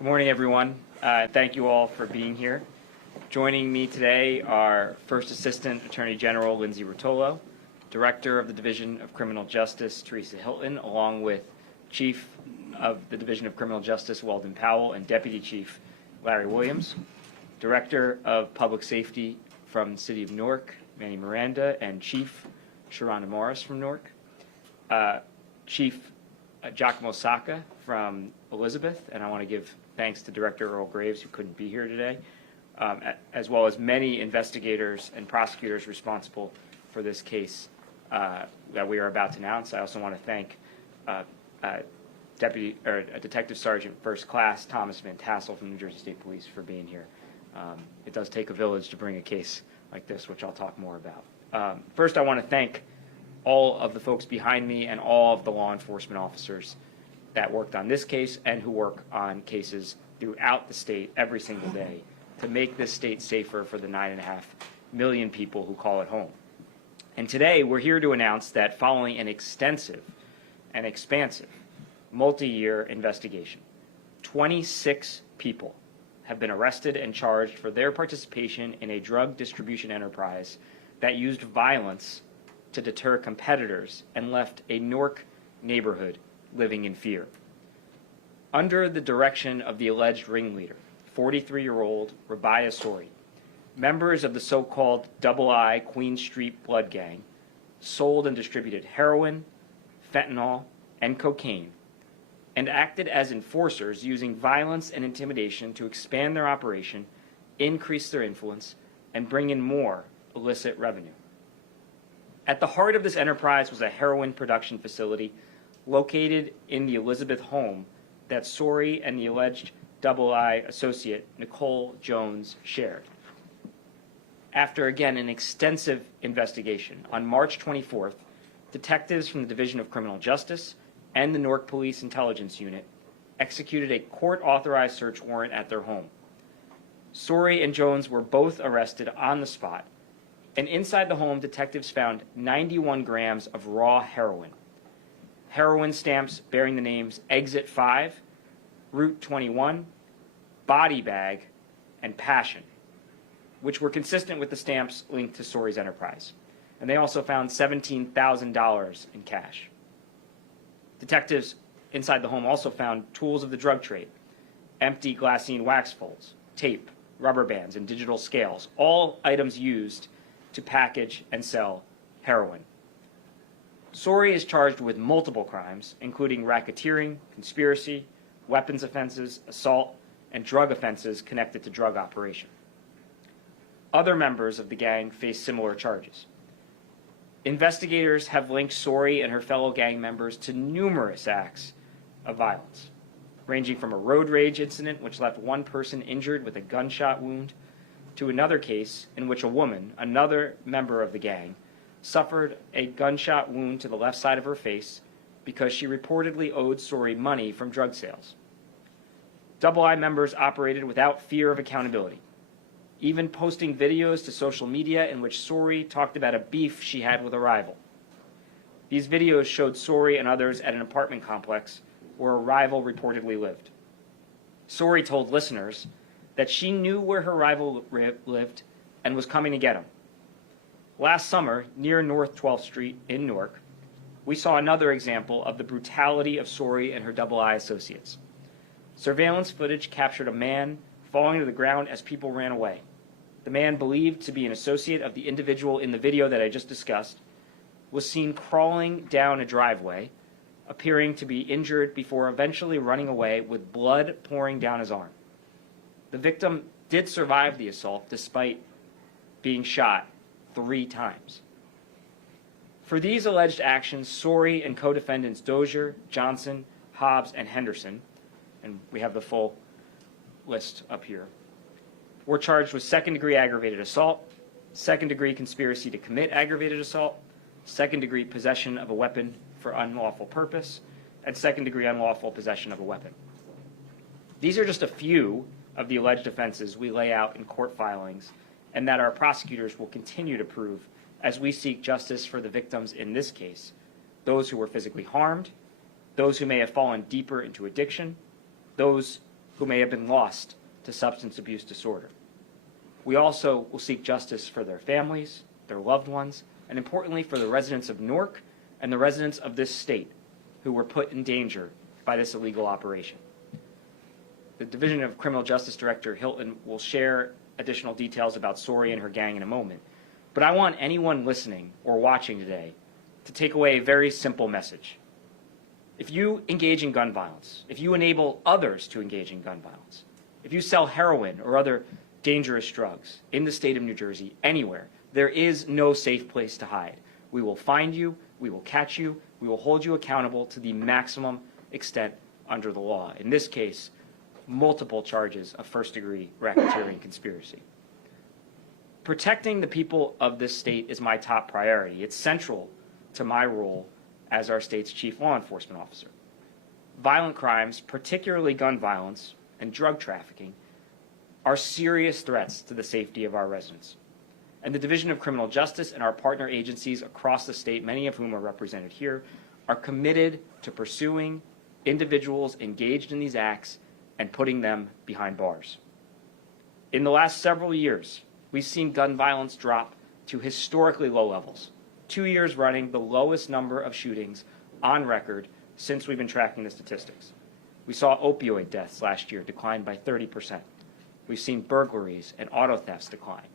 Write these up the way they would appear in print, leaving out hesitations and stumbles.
Good morning, everyone. Thank you all for being here. Joining me today are First Assistant Attorney General Lindsay Rotolo, Director of the Division of Criminal Justice Teresa Hilton, along with Chief of the Division of Criminal Justice Weldon Powell and Deputy Chief Larry Williams, Director of Public Safety from the City of Newark, Manny Miranda, and Chief Sharonda Morris from Newark, Chief Giacomo Sacca from Elizabeth, and I want to give thanks to Director Earl Graves, who couldn't be here today, as well as many investigators and prosecutors responsible for this case that we are about to announce. I also want to thank Detective Sergeant First Class Thomas Van Tassel from New Jersey State Police for being here. It does take a village to bring a case like this, which I'll talk more about. First, I want to thank all of the folks behind me and all of the law enforcement officers that worked on this case and who work on cases throughout the state every single day to make this state safer for the 9.5 million people who call it home. And today we're here to announce that following an extensive and expansive multi-year investigation, 26 people have been arrested and charged for their participation in a drug distribution enterprise that used violence to deter competitors and left a Newark neighborhood living in fear. Under the direction of the alleged ringleader, 43-year-old Rabia Sori, members of the so-called Double I Queen Street Blood Gang sold and distributed heroin, fentanyl, and cocaine, and acted as enforcers using violence and intimidation to expand their operation, increase their influence, and bring in more illicit revenue. At the heart of this enterprise was a heroin production facility located in the Elizabeth home that Sori and the alleged Double I associate Nicole Jones shared. After, again, an extensive investigation, on March 24th, detectives from the Division of Criminal Justice and the Newark Police Intelligence Unit executed a court-authorized search warrant at their home. Sori and Jones were both arrested on the spot, and inside the home, detectives found 91 grams of raw heroin, heroin stamps bearing the names Exit 5, Route 21, Body Bag, and Passion, which were consistent with the stamps linked to Sori's enterprise. And they also found $17,000 in cash. Detectives inside the home also found tools of the drug trade, empty glassine wax folds, tape, rubber bands, and digital scales, all items used to package and sell heroin. Sori is charged with multiple crimes, including racketeering, conspiracy, weapons offenses, assault, and drug offenses connected to drug operation. Other members of the gang face similar charges. Investigators have linked Sori and her fellow gang members to numerous acts of violence, ranging from a road rage incident which left one person injured with a gunshot wound, to another case in which a woman, another member of the gang, suffered a gunshot wound to the left side of her face because she reportedly owed Sori money from drug sales. Double I members operated without fear of accountability, even posting videos to social media in which Sori talked about a beef she had with a rival. These videos showed Sori and others at an apartment complex where a rival reportedly lived. Sori told listeners that she knew where her rival lived and was coming to get him. Last summer, near North 12th Street in Newark, we saw another example of the brutality of Sori and her Double I associates. Surveillance footage captured a man falling to the ground as people ran away. The man, believed to be an associate of the individual in the video that I just discussed, was seen crawling down a driveway, appearing to be injured before eventually running away with blood pouring down his arm. The victim did survive the assault despite being shot 3 times. For these alleged actions, Sori and co-defendants Dozier, Johnson, Hobbs, and Henderson, and we have the full list up here, were charged with second-degree aggravated assault, second-degree conspiracy to commit aggravated assault, second-degree possession of a weapon for unlawful purpose, and second-degree unlawful possession of a weapon. These are just a few of the alleged offenses we lay out in court filings and that our prosecutors will continue to prove as we seek justice for the victims in this case, those who were physically harmed, those who may have fallen deeper into addiction, those who may have been lost to substance abuse disorder. We also will seek justice for their families, their loved ones, and importantly for the residents of Newark and the residents of this state who were put in danger by this illegal operation. The Division of Criminal Justice Director Hilton will share additional details about Sori and her gang in a moment, but I want anyone listening or watching today to take away a very simple message. If you engage in gun violence, if you enable others to engage in gun violence, if you sell heroin or other dangerous drugs in the state of New Jersey, anywhere, there is no safe place to hide. We will find you, we will catch you, we will hold you accountable to the maximum extent under the law. In this case, multiple charges of first-degree racketeering conspiracy. Protecting the people of this state is my top priority. It's central to my role as our state's chief law enforcement officer. Violent crimes, particularly gun violence and drug trafficking, are serious threats to the safety of our residents. And the Division of Criminal Justice and our partner agencies across the state, many of whom are represented here, are committed to pursuing individuals engaged in these acts and putting them behind bars. In the last several years, we've seen gun violence drop to historically low levels. 2 years running, the lowest number of shootings on record since we've been tracking the statistics. We saw opioid deaths last year decline by 30%. We've seen burglaries and auto thefts decline.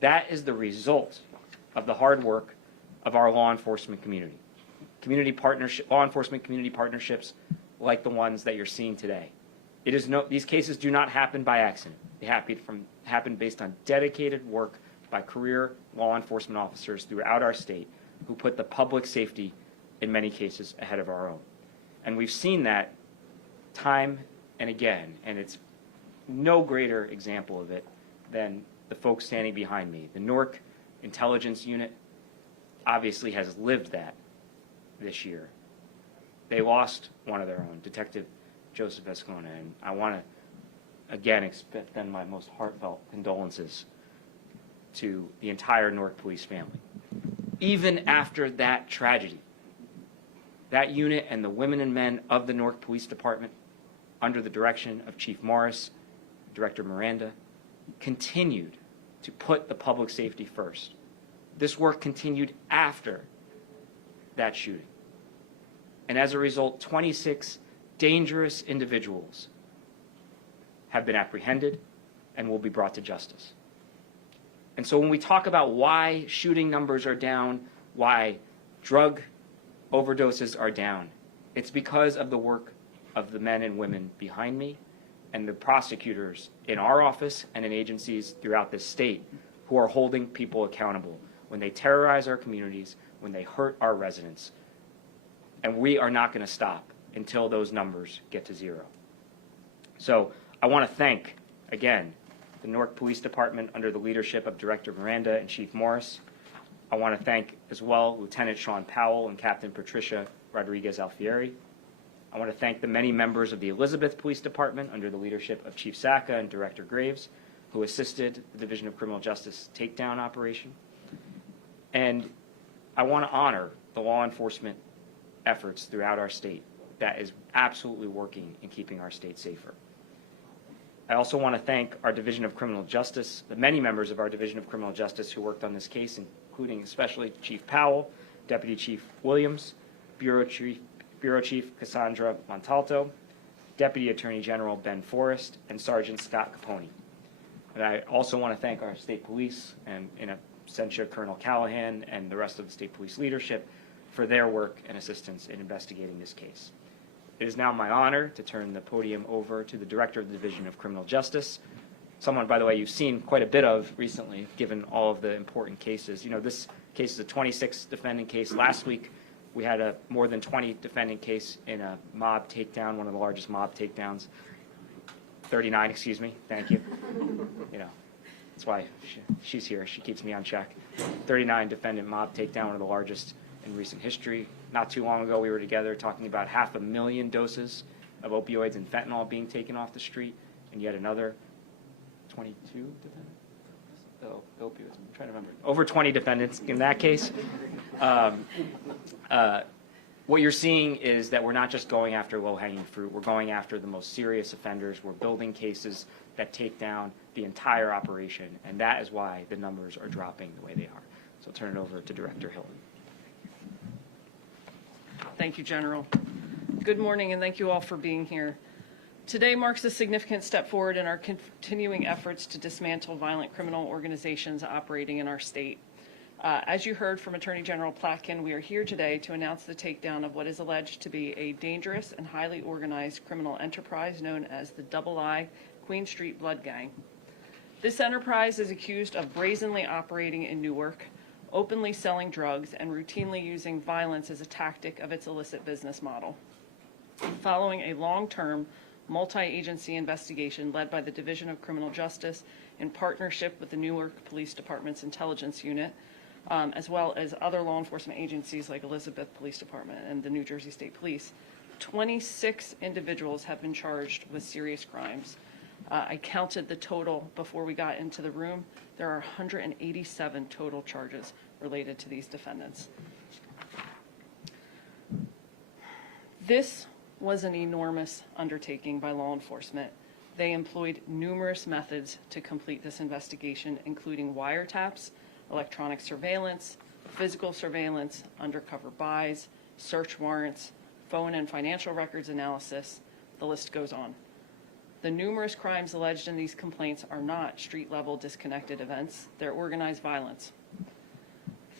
That is the result of the hard work of our law enforcement community. Law enforcement community partnerships like the ones that you're seeing today. These cases do not happen by accident. They happen based on dedicated work by career law enforcement officers throughout our state who put the public safety, in many cases, ahead of our own. And we've seen that time and again, and it's no greater example of it than the folks standing behind me. The Newark Intelligence Unit obviously has lived that this year. They lost one of their own, Detective Joseph Escalona, and I want to again extend my most heartfelt condolences to the entire Newark police family. Even after that tragedy, that unit and the women and men of the Newark Police Department, under the direction of Chief Morris, Director Miranda, continued to put the public safety first. This work continued after that shooting. And as a result, 26 dangerous individuals have been apprehended and will be brought to justice. And so when we talk about why shooting numbers are down, why drug overdoses are down, it's because of the work of the men and women behind me and the prosecutors in our office and in agencies throughout this state who are holding people accountable when they terrorize our communities, when they hurt our residents. And we are not going to stop until those numbers get to zero. So I want to thank, again, the Newark Police Department under the leadership of Director Miranda and Chief Morris. I want to thank as well Lieutenant Sean Powell and Captain Patricia Rodriguez-Alfieri. I want to thank the many members of the Elizabeth Police Department under the leadership of Chief Sacca and Director Graves, who assisted the Division of Criminal Justice takedown operation. And I want to honor the law enforcement efforts throughout our state that is absolutely working in keeping our state safer. I also want to thank our Division of Criminal Justice, the many members of our Division of Criminal Justice who worked on this case, including especially Chief Powell, Deputy Chief Williams, Bureau Chief Cassandra Montalto, Deputy Attorney General Ben Forrest, and Sergeant Scott Capone. And I also want to thank our state police and, in absentia, Colonel Callahan and the rest of the state police leadership for their work and assistance in investigating this case. It is now my honor to turn the podium over to the Director of the Division of Criminal Justice, someone, by the way, you've seen quite a bit of recently, given all of the important cases. You know, this case is a 26 defendant case. Last week, we had a more than 20 defendant case in a mob takedown, one of the largest mob takedowns. 39, excuse me. Thank you. You know, that's why she's here. She keeps me on check. 39 defendant mob takedown, one of the largest in recent history. Not too long ago, we were together talking about 500,000 doses of opioids and fentanyl being taken off the street, and yet another 22 defendants? Oh, opioids. I'm trying to remember. Over 20 defendants in that case. what you're seeing is that we're not just going after low-hanging fruit. We're going after the most serious offenders. We're building cases that take down the entire operation, and that is why the numbers are dropping the way they are. So I'll turn it over to Director Hilton. Thank you, General. Good morning, and thank you all for being here. Today marks a significant step forward in our continuing efforts to dismantle violent criminal organizations operating in our state. As you heard from Attorney General Platkin, we are here today to announce the takedown of what is alleged to be a dangerous and highly organized criminal enterprise known as the II Queen Street Blood Gang. This enterprise is accused of brazenly operating in Newark, openly selling drugs, and routinely using violence as a tactic of its illicit business model. Following a long-term, multi-agency investigation led by the Division of Criminal Justice in partnership with the Newark Police Department's Intelligence Unit, as well as other law enforcement agencies like Elizabeth Police Department and the New Jersey State Police, 26 individuals have been charged with serious crimes. I counted the total before we got into the room. There are 187 total charges related to these defendants. This was an enormous undertaking by law enforcement. They employed numerous methods to complete this investigation, including wiretaps, electronic surveillance, physical surveillance, undercover buys, search warrants, phone and financial records analysis. The list goes on. The numerous crimes alleged in these complaints are not street-level disconnected events. They're organized violence.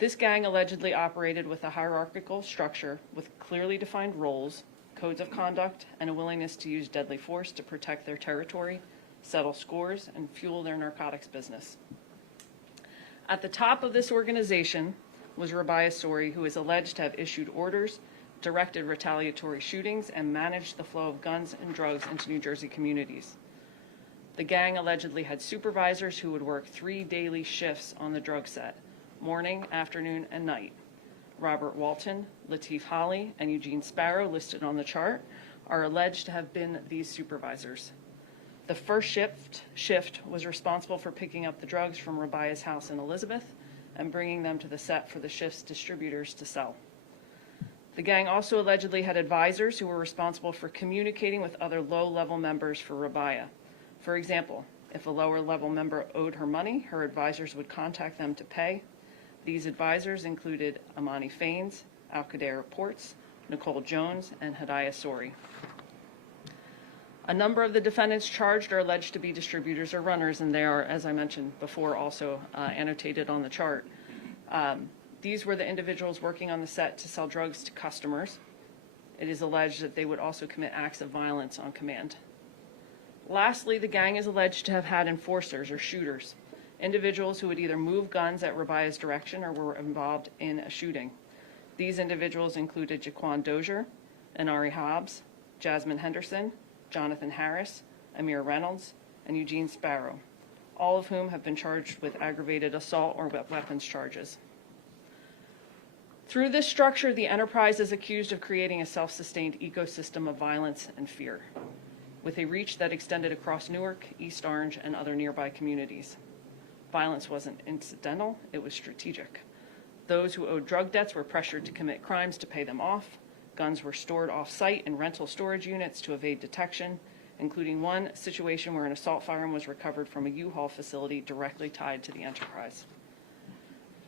This gang allegedly operated with a hierarchical structure with clearly defined roles, codes of conduct, and a willingness to use deadly force to protect their territory, settle scores, and fuel their narcotics business. At the top of this organization was Rabia Sori, who is alleged to have issued orders, directed retaliatory shootings, and managed the flow of guns and drugs into New Jersey communities. The gang allegedly had supervisors who would work 3 daily shifts on the drug set, morning, afternoon, and night. Robert Walton, Lateef Holly, and Eugene Sparrow, listed on the chart, are alleged to have been these supervisors. The first shift was responsible for picking up the drugs from Rabia's house in Elizabeth and bringing them to the set for the shift's distributors to sell. The gang also allegedly had advisors who were responsible for communicating with other low-level members for Rabia. For example, if a lower-level member owed her money, her advisors would contact them to pay. These advisors included Amani Faines, Al-Qaeda Ports, Nicole Jones, and Hadaya Sori. A number of the defendants charged are alleged to be distributors or runners, and they are, as I mentioned before, also annotated on the chart. These were the individuals working on the set to sell drugs to customers. It is alleged that they would also commit acts of violence on command. Lastly, the gang is alleged to have had enforcers or shooters, individuals who would either move guns at Rabia's direction or were involved in a shooting. These individuals included Jaquan Dozier, Anari Hobbs, Jasmine Henderson, Jonathan Harris, Amir Reynolds, and Eugene Sparrow, all of whom have been charged with aggravated assault or weapons charges. Through this structure, the enterprise is accused of creating a self-sustained ecosystem of violence and fear, with a reach that extended across Newark, East Orange, and other nearby communities. Violence wasn't incidental, it was strategic. Those who owed drug debts were pressured to commit crimes to pay them off. Guns were stored off-site in rental storage units to evade detection, including one situation where an assault firearm was recovered from a U-Haul facility directly tied to the enterprise.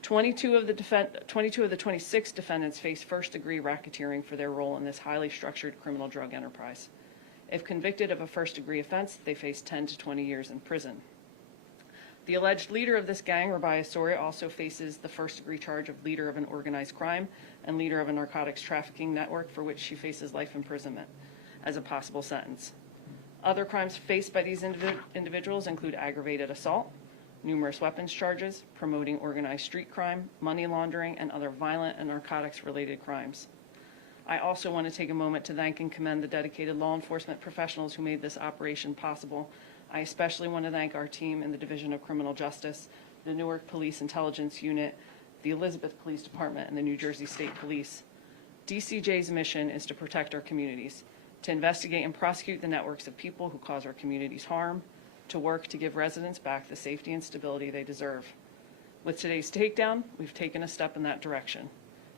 22 of the 26 defendants face first-degree racketeering for their role in this highly structured criminal drug enterprise. If convicted of a first-degree offense, they face 10 to 20 years in prison. The alleged leader of this gang, Rabia Sori, also faces the first-degree charge of leader of an organized crime and leader of a narcotics trafficking network, for which she faces life imprisonment as a possible sentence. Other crimes faced by these individuals include aggravated assault, numerous weapons charges, promoting organized street crime, money laundering, and other violent and narcotics-related crimes. I also want to take a moment to thank and commend the dedicated law enforcement professionals who made this operation possible. I especially want to thank our team in the Division of Criminal Justice, the Newark Police Intelligence Unit, the Elizabeth Police Department, and the New Jersey State Police. DCJ's mission is to protect our communities, to investigate and prosecute the networks of people who cause our communities harm, to work to give residents back the safety and stability they deserve. With today's takedown, we've taken a step in that direction.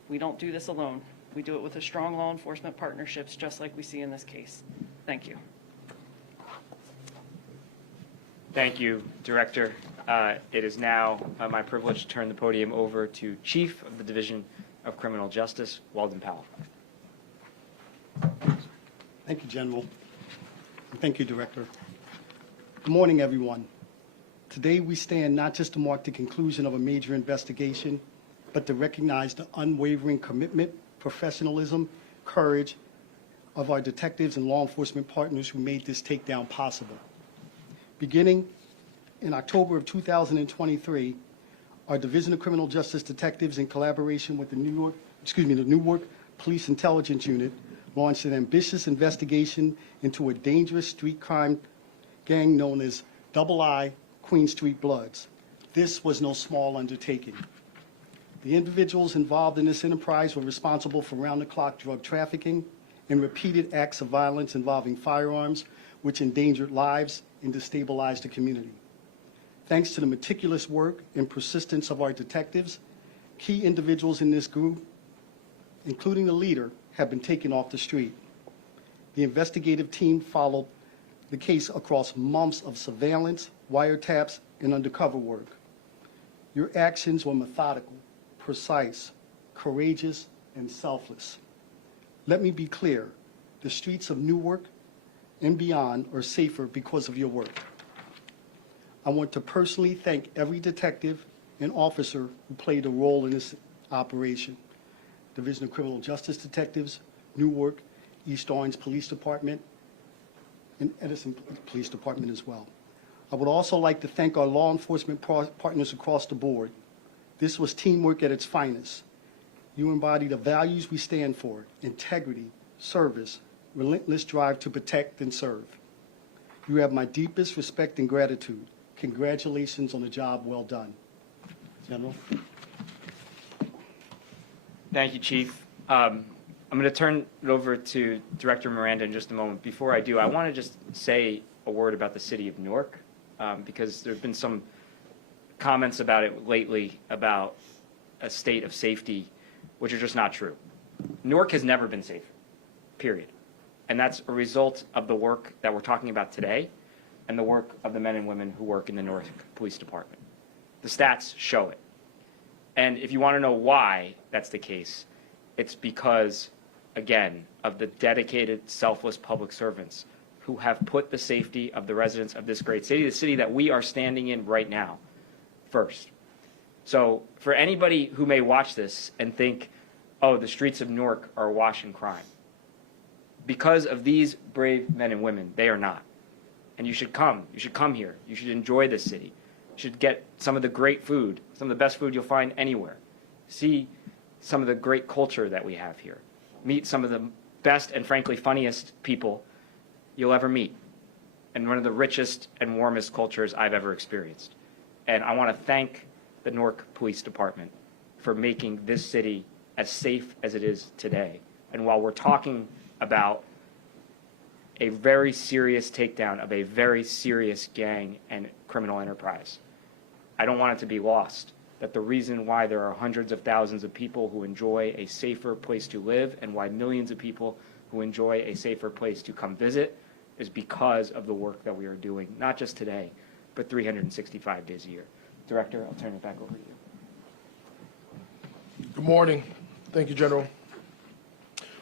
We don't do this alone. We do it with a strong law enforcement partnerships, just like we see in this case. Thank you. Thank you, Director. It is now my privilege to turn the podium over to Chief of the Division of Criminal Justice, Walden Powell. Thank you, General. And thank you, Director. Good morning, everyone. Today we stand not just to mark the conclusion of a major investigation, but to recognize the unwavering commitment, professionalism, courage of our detectives and law enforcement partners who made this takedown possible. Beginning in October of 2023, our Division of Criminal Justice detectives, in collaboration with the Newark Police Intelligence Unit, launched an ambitious investigation into a dangerous street crime gang known as Double I Queen Street Bloods. This was no small undertaking. The individuals involved in this enterprise were responsible for round-the-clock drug trafficking and repeated acts of violence involving firearms, which endangered lives and destabilized the community. Thanks to the meticulous work and persistence of our detectives, key individuals in this group, including the leader, have been taken off the street. The investigative team followed the case across months of surveillance, wiretaps, and undercover work. Your actions were methodical, precise, courageous, and selfless. Let me be clear, the streets of Newark and beyond are safer because of your work. I want to personally thank every detective and officer who played a role in this operation. Division of Criminal Justice Detectives, Newark, East Orange Police Department, and Edison Police Department as well. I would also like to thank our law enforcement partners across the board. This was teamwork at its finest. You embody the values we stand for: integrity, service, relentless drive to protect and serve. You have my deepest respect and gratitude. Congratulations on a job well done. General. Thank you, Chief. I'm going to turn it over to Director Miranda in just a moment. Before I do, I want to just say a word about the city of Newark, because there have been some comments about it lately about a state of safety, which are just not true. Newark has never been safe, period. And that's a result of the work that we're talking about today and the work of the men and women who work in the Newark Police Department. The stats show it. And if you want to know why that's the case, it's because, again, of the dedicated, selfless public servants who have put the safety of the residents of this great city, the city that we are standing in right now, first. So for anybody who may watch this and think, oh, the streets of Newark are awash in crime, because of these brave men and women, they are not. And you should come. You should come here. You should enjoy this city. You should get some of the great food, some of the best food you'll find anywhere. See some of the great culture that we have here. Meet some of the best and, frankly, funniest people you'll ever meet. And one of the richest and warmest cultures I've ever experienced. And I want to thank the Newark Police Department for making this city as safe as it is today. And while we're talking about a very serious takedown of a very serious gang and criminal enterprise, I don't want it to be lost that the reason why there are hundreds of thousands of people who enjoy a safer place to live and why millions of people who enjoy a safer place to come visit is because of the work that we are doing, not just today, but 365 days a year. Director, I'll turn it back over to you. Good morning. Thank you, General.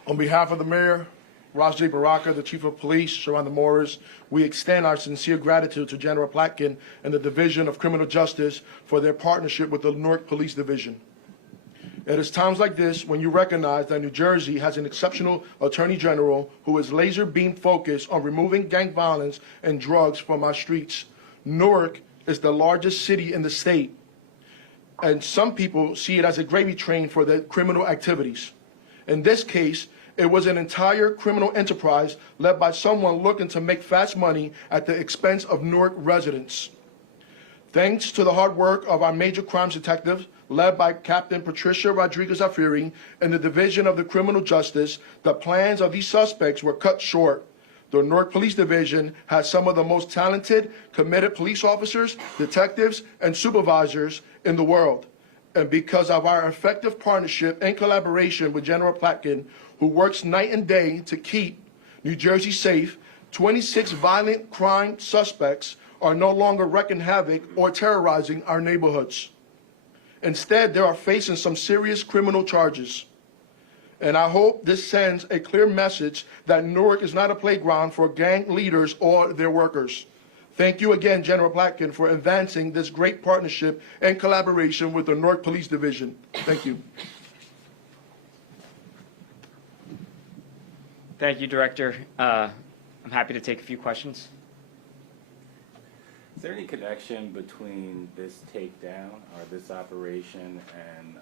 On behalf of the Mayor, Raj J. Baraka, the Chief of Police, Sharonda Morris, we extend our sincere gratitude to General Platkin and the Division of Criminal Justice for their partnership with the Newark Police Division. It is times like this when you recognize that New Jersey has an exceptional Attorney General who is laser beam focused on removing gang violence and drugs from our streets. Newark is the largest city in the state, and some people see it as a gravy train for the criminal activities. In this case, it was an entire criminal enterprise led by someone looking to make fast money at the expense of Newark residents. Thanks to the hard work of our major crimes detectives, led by Captain Patricia Rodriguez-Alfieri and the Division of the Criminal Justice, the plans of these suspects were cut short. The Newark Police Division has some of the most talented, committed police officers, detectives, and supervisors in the world. and because of our effective partnership and collaboration with General Platkin, who works night and day to keep New Jersey safe, 26 violent crime suspects are no longer wreaking havoc or terrorizing our neighborhoods. Instead, they are facing some serious criminal charges. And I hope this sends a clear message that Newark is not a playground for gang leaders or their workers. Thank you again, General Platkin, for advancing this great partnership and collaboration with the Newark Police Division. Thank you. Thank you, Director. I'm happy to take a few questions. Is there any connection between this takedown or this operation and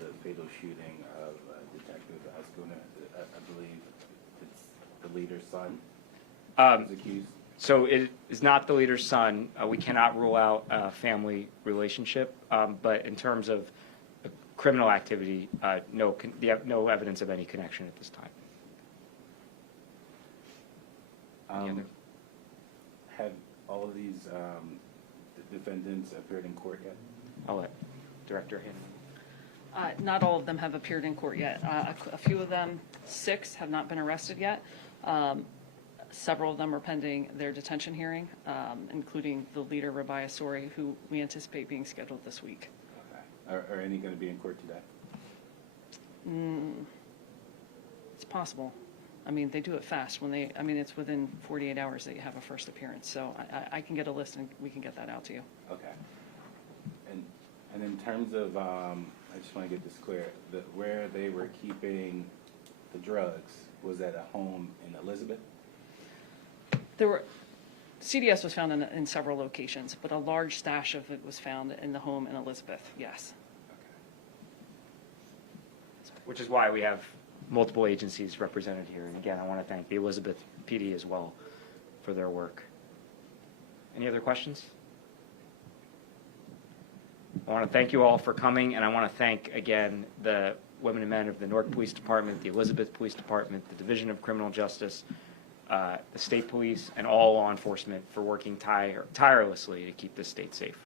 the fatal shooting of Detective Ascuna? I believe it's the leader's son who's accused. So it is not the leader's son. We cannot rule out a family relationship, but in terms of criminal activity, no evidence of any connection at this time. Have all of these defendants appeared in court yet? I'll let Director handle. Not all of them have appeared in court yet. A few of them, 6, have not been arrested yet. Several of them are pending their detention hearing, including the leader, Rabbi Asori, who we anticipate being scheduled this week. Okay. Are any going to be in court today? It's possible. I mean, they do it fast when they, I mean, it's within 48 hours that you have a first appearance. So I can get a list and we can get that out to you. Okay. And in terms of, I just want to get this clear, where they were keeping the drugs, was at a home in Elizabeth? CDS was found in several locations, but a large stash of it was found in the home in Elizabeth, yes. Which is why we have multiple agencies represented here. And again, I want to thank the Elizabeth PD as well for their work. Any other questions? I want to thank you all for coming, and I want to thank again the women and men of the Newark Police Department, the Elizabeth Police Department, the Division of Criminal Justice, the state police, and all law enforcement for working tirelessly to keep this state safe.